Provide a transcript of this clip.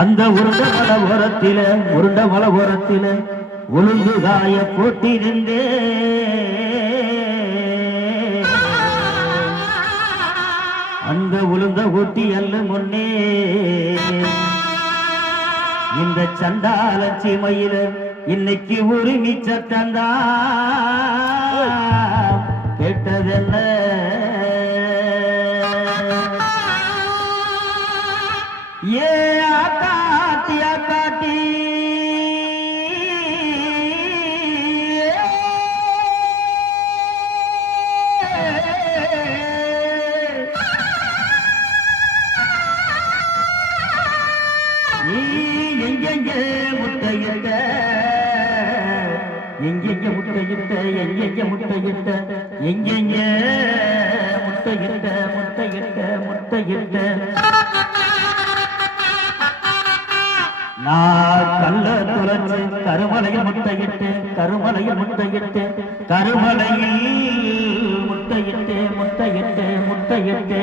அந்த உருண்ட மலை ஓரத்தில உளுந்துகாய போட்டிருந்தே அந்த உளுந்த ஊட்டி அல்ல முன்னே இந்த சண்டால சீமையில இன்னைக்கு உரிமை சத்தந்தா கேட்டதென்ன ஏ ஆகாட்டி ஆகாட்டி எங்கெங்க முட்டையிட்ட எங்கெங்க முட்டையிட்ட எங்கெங்க முட்டையிட்ட எங்கெங்க முட்டையிட்ட முட்டையிட்ட முட்டையிட்ட நான் கல்ல துளைச்சு கருமலையில் முட்டையிட்டு கருமலையில் முட்டையிட்டு கருமலையில் முட்டையிட்டு முட்டையிட்டு முட்டையிட்டு